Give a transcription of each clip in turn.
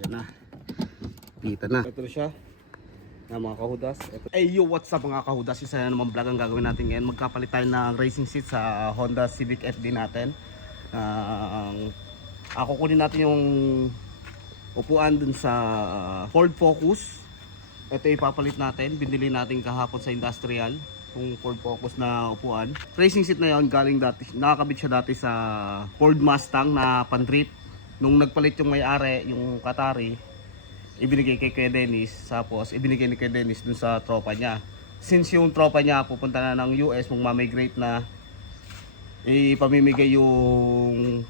Yan na. Kita na. Ito na siya. Na mga kahudas. Hey yo, what's up mga kahudas? Isa na naman vlog ang gagawin natin ngayon. Magkapalit tayo ng racing seat sa Honda Civic FD natin. Ako kunin natin yung upuan dun sa Ford Focus. Ito ipapalit natin. Binili natin kahapon sa industrial. Yung Ford Focus na upuan. Racing seat na yun galing dati. Nakakabit siya dati sa Ford Mustang na pan-trip. Nung nagpalit yung may-ari, yung Qatari, ibinigay kay Kuya Dennis. Tapos ibinigay ni Kuya Dennis dun sa tropa niya. Since yung tropa niya pupunta na ng US, mag-migrate na, ipamimigay yung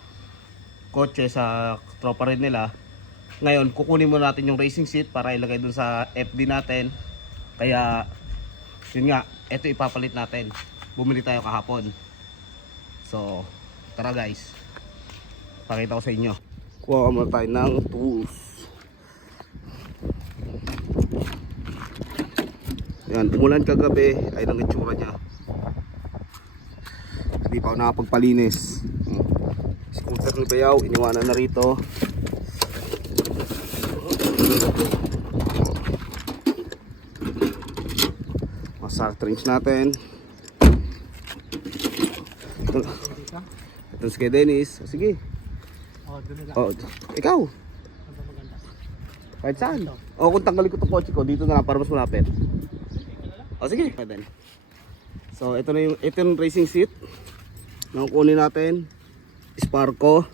kotse sa tropa rin nila. Ngayon, kukunin mo natin yung racing seat para ilagay dun sa FD natin. Kaya, yun nga, ito ipapalit natin. Bumili tayo kahapon. So, tara guys. Pakita ko sa inyo. Kuha muna tayo ng tools. Yan, umulan kagabi. Ay ang itsura niya. Hindi pa ako nakapagpalinis. Scooter ni Bayaw, iniwanan na rito. Masak trench natin. Ito si kay Dennis. Sige. Oh, ikaw. Kahit saan? O kung tanggalin ko itong kotse ko, dito na lang para mas malapit. O sige. So ito na yung racing seat. Nang kunin natin. Sparco.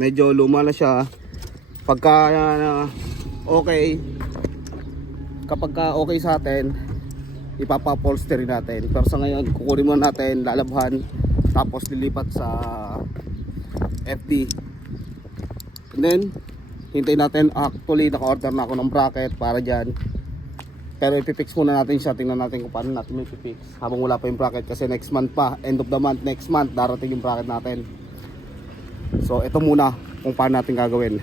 Medyo luma na siya. Pagka okay, kapag okay sa atin, ipapa-upholstery natin. Pero sa ngayon, kukunin muna natin, lalabhan, tapos lilipat sa FD. And then, hintayin natin. Actually, naka-order na ako ng bracket para dyan. Pero ipipix muna natin siya. Tingnan natin kung paano natin may ipipix habang wala pa yung bracket. Kasi next month pa, end of the month, next month, darating yung bracket natin. So, ito muna kung paano natin gagawin.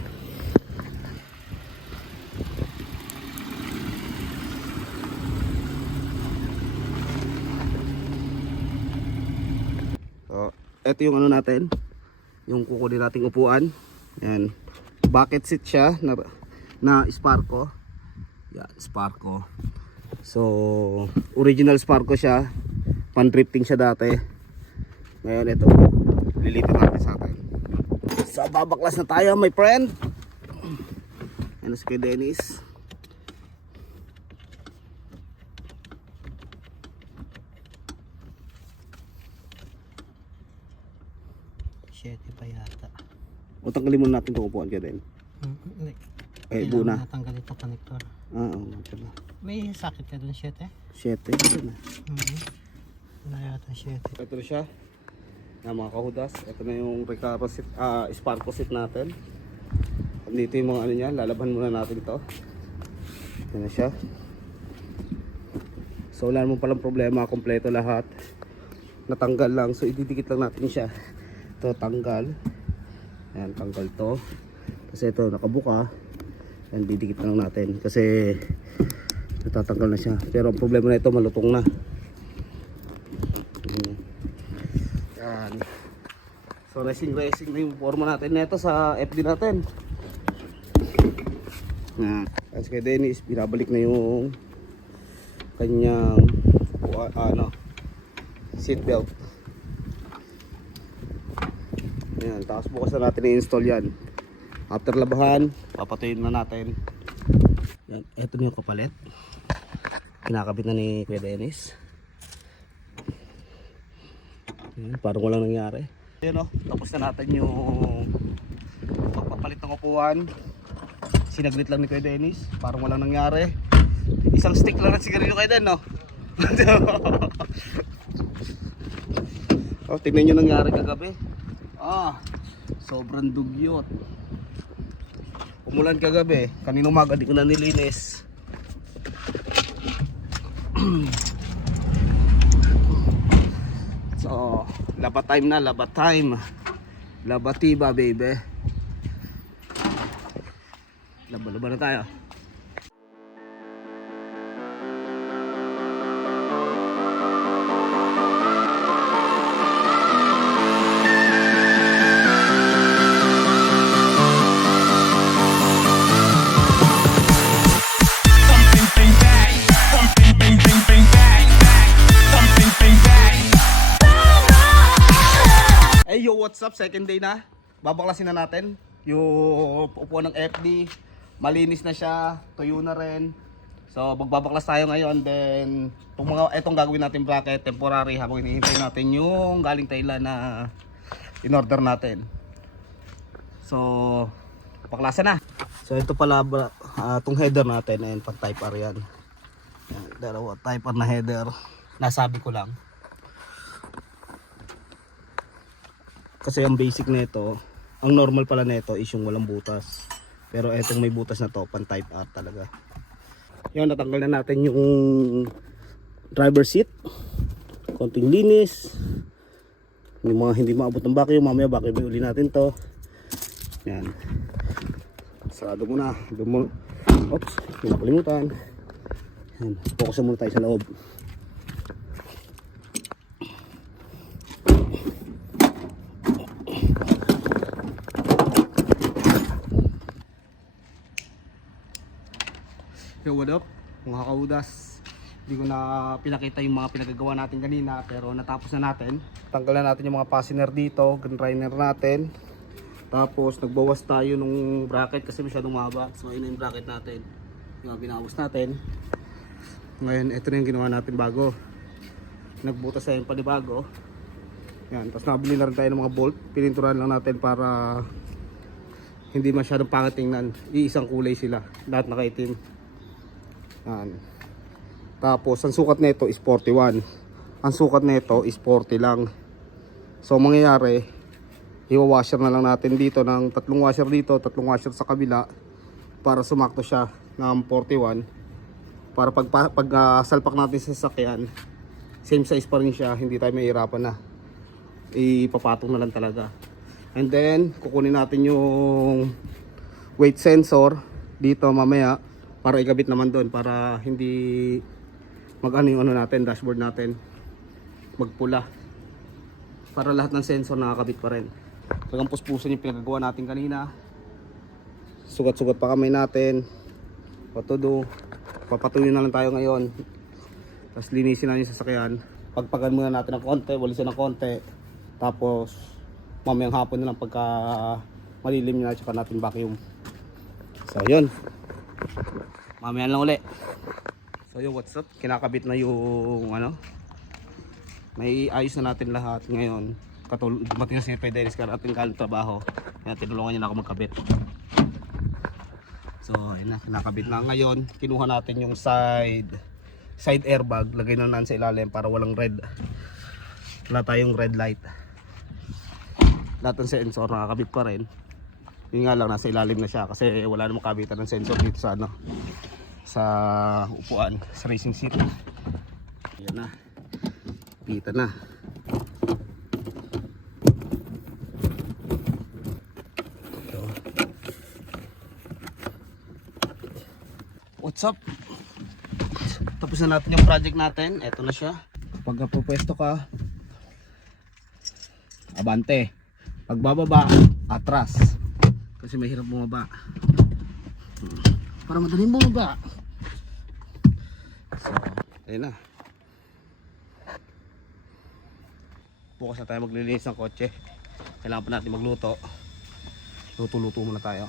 So, ito yung ano natin. Yung kukunin nating upuan. Yan. Bucket seat siya na Sparco. Yan, Sparco. So, original Sparco siya. Pan-drifting siya dati. Ngayon ito, lilipat natin sa atin. So, babaklas na tayo, my friend. Yan si kay Dennis. Pa yata. O tanggalin muna natin itong upuan ka din. Hindi. Eh, buna. Natanggal itong connector. Oo. May sakit ka dun, 7? 7. Ito na. Wala yata 7. Ito na siya. Na mga kahudas. Ito na yung Recaro seat, Sparco seat natin. Dito yung mga ano niya. Lalaban muna natin ito. Ito na siya. So wala naman palang problema. Kompleto lahat. Natanggal lang. So ididikit lang natin siya. Ito tanggal. Ayan, tanggal to. Kasi ito nakabuka. Ayan, didikit lang natin. Kasi natatanggal na siya. Pero ang problema na ito, malutong na. Ayan. So racing na yung forma natin nito sa FD natin. Ayan. As kay Dennis, binabalik na yung kanyang seat belt. Ayan, tapos bukas na natin i-install yan. After labahan, papatuyin na natin. Yan, eto na yung kapalit. Kinakabit na ni Kuya Dennis. Ayan, parang walang nangyari. Ayan o, tapos na natin yung pagpapalit ng upuan. Sinaglit lang ni Kuya Dennis, parang walang nangyari. Isang stick lang ng sigarilyo kay Den, no? Oh, tignan nyo nangyari kagabi. Sobrang dugyot. Umulan kagabi. Kanina umaga di ko na nilinis. So, labat time na, labat time. Labatiba, baby. Laban na tayo. what's up? Second day na. Babaklasin na natin yung upuan ng FD. Malinis na siya, tuyo na rin. So magbabaklas tayo ngayon. Then itong gagawin natin bracket temporary habang hinihintay natin yung galing Thailand na in-order natin. So baklasan na. So ito pala itong header natin, and pang type R yan. Dalawa type R na header. Nasabi ko lang. Kasi ang basic nito, ang normal pala nito is yung walang butas. Pero etong may butas na to, pan type R talaga. Yan, natanggal na natin yung driver seat. Konting linis. Yung mga hindi maabot ng vacuum, mamaya vacuum uli natin to. Yan. Sarado muna. Oops, hindi nakalimutan. Yan, focus muna tayo sa loob. Yo, what up mga kaudas, hindi ko na pinakita yung mga pinagagawa natin kanina pero natapos na natin. Tanggalan natin yung mga fastener dito, gun liner natin, tapos nagbawas tayo nung bracket kasi masyadong mahaba. So ayun na yung bracket natin, yung binawas natin. Ngayon ito na yung ginawa natin bago, nagbutas na yung panibago. Yan, tapos nabili na rin tayo ng mga bolt, pininturan lang natin para hindi masyadong pangit tingnan. Iisang kulay sila, lahat nakaitim. Yan. Tapos ang sukat nito is 41. Ang sukat nito is 40 lang. So mangyayari, iwa-washer na lang natin dito ng tatlong washer dito, tatlong washer sa kabila para sumakto siya ng 41. Para pag salpak natin sa sasakyan, same size pa rin siya, hindi tayo mahihirapan na. Ipapatong na lang talaga. And then kukunin natin yung weight sensor dito mamaya para ikabit naman doon para hindi mag-ano yung ano natin, dashboard natin magpula, para lahat ng sensor nakakabit pa rin. Talagang puspusan yung pinagagawa natin kanina, sugat-sugat pa kamay natin, what to do. Papatuloy na lang tayo ngayon, tapos linisin na yung sasakyan, pagpagan muna natin ng konti, walisin ng konti, tapos mamayang hapon na lang pagka malilim na tsaka natin vacuum. So yun, mamaya lang uli. So yung what's up, kinakabit na yung ano, may ayos na natin lahat ngayon. Dumating na si Fidelis ka natin galing trabaho, kaya tinulungan niya na ako magkabit. So ayun na, kinakabit na ngayon. Kinuha natin yung side airbag, lagay na natin sa ilalim para walang red, wala tayong red light. Lahat ng sensor nakakabit pa rin. Yun nga lang, nasa ilalim na siya kasi wala namang kabitan ng sensor dito sa ano, sa upuan, sa racing seat. Ayan na, pita na. So, what's up? Tapos na natin yung project natin. Eto na siya. Pag pupwesto ka, abante. Pag bababa, atras. Kasi mahirap bumaba. Para madaling bumaba. So, ayun na. Bukas na tayo maglilinis ng kotse. Kailangan pa natin magluto. Luto-luto muna tayo.